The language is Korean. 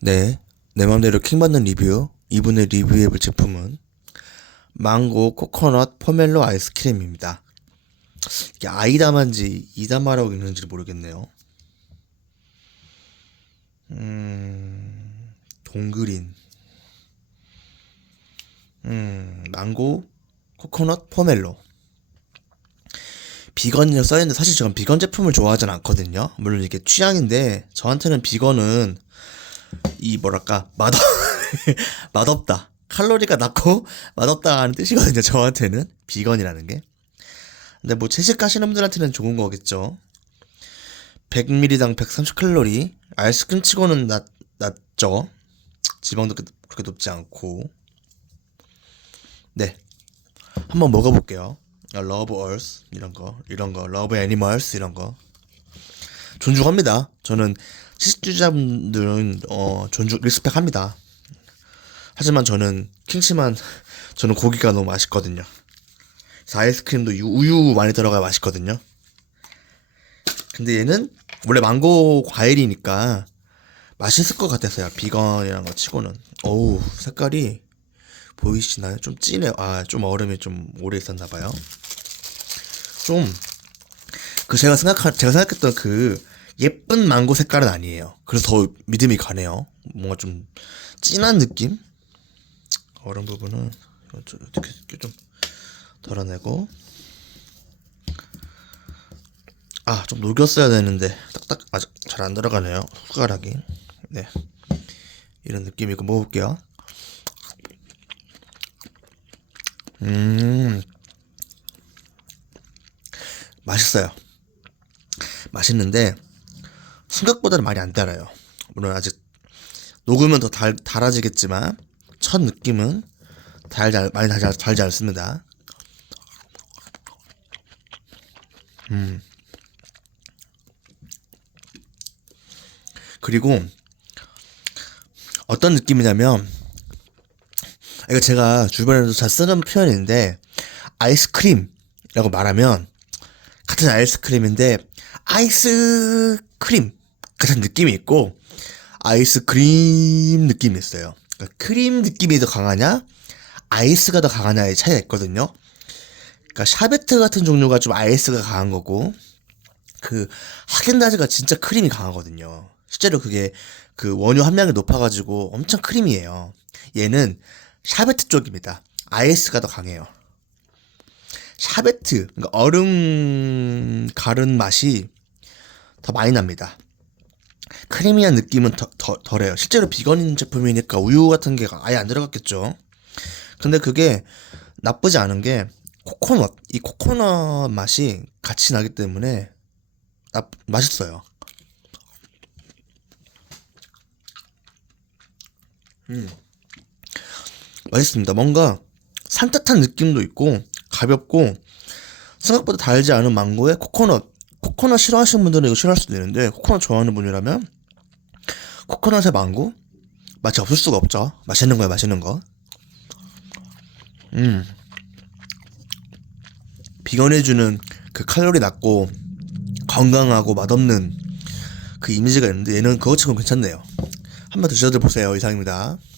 네, 내 맘대로 킹받는 리뷰. 이분의 리뷰해볼 제품은 망고 코코넛 포멜로 아이스크림입니다. 이게 아이다만지 이다마라고 읽는지 모르겠네요. 음, 동그린. 음, 망고 코코넛 포멜로. 비건이라고 써있는데 사실 저는 비건 제품을 좋아하진 않거든요. 물론 이게 취향인데 저한테는 비건은 이 뭐랄까 맛없 맛없다. 칼로리가 낮고 맛없다 하는 뜻이거든요 저한테는. 비건이라는 게. 근데 뭐 채식 하시는 분들한테는 좋은 거겠죠. 100ml당 130칼로리. 아이스크림 치고는 낮, 낮죠. 지방도 그렇게 높지 않고. 네. 한번 먹어볼게요. 러브 얼스 이런 거 이런 거. 러브 애니멀스 이런 거 존중합니다. 저는 시주자분들은 어 존중 리스펙합니다. 하지만 저는 킹치만 저는 고기가 너무 맛있거든요. 그래서 아이스크림도 유- 우유 많이 들어가야 맛있거든요. 근데 얘는 원래 망고 과일이니까 맛있을 것 같아서요. 비건이란 거 치고는. 어우 색깔이 보이시나요? 좀 진해요. 아 좀 얼음이 좀 오래 있었나 봐요. 좀 그 제가 생각한 제가 생각했던 그 예쁜 망고 색깔은 아니에요. 그래서 더 믿음이 가네요. 뭔가 좀 진한 느낌? 얼음 부분은 이렇게 좀 덜어내고 아 좀 녹였어야 되는데 딱딱 아직 잘 안 들어가네요. 숟가락이 네 이런 느낌이고 먹어볼게요. 음 맛있어요. 맛있는데 생각보다는 많이 안 달아요. 물론 아직 녹으면 더 달, 달아지겠지만 첫 느낌은 않- 많이 달지, 달지 않습니다. 음. 그리고 어떤 느낌이냐면 이거 제가 주변에도 잘 쓰는 표현인데 아이스크림이라고 말하면 같은 아이스크림인데 아이스크림 같은 느낌이 있고 아이스크림 느낌이 있어요. 그러니까 크림 느낌이 더 강하냐 아이스가 더 강하냐의 차이가 있거든요. 그러니까 샤베트 같은 종류가 좀 아이스가 강한 거고 그 하겐다즈가 진짜 크림이 강하거든요. 실제로 그게 그 원유 함량이 높아가지고 엄청 크림이에요. 얘는 샤베트 쪽입니다. 아이스가 더 강해요. 샤베트, 그러니까 얼음 가른 맛이 더 많이 납니다. 크리미한 느낌은 더, 더, 덜해요. 실제로 비건인 제품이니까 우유 같은 게 아예 안 들어갔겠죠. 근데 그게 나쁘지 않은 게 코코넛, 이 코코넛 맛이 같이 나기 때문에 나, 맛있어요. 음. 맛있습니다. 뭔가 산뜻한 느낌도 있고 가볍고 생각보다 달지 않은 망고에 코코넛 코코넛 싫어하시는 분들은 이거 싫어할 수도 있는데 코코넛 좋아하는 분이라면 코코넛의 망고 맛이 없을 수가 없죠. 맛있는 거야 맛있는 거. 음 비건해주는 그 칼로리 낮고 건강하고 맛없는 그 이미지가 있는데 얘는 그것 치고는 괜찮네요. 한번 드셔보세요. 이상입니다.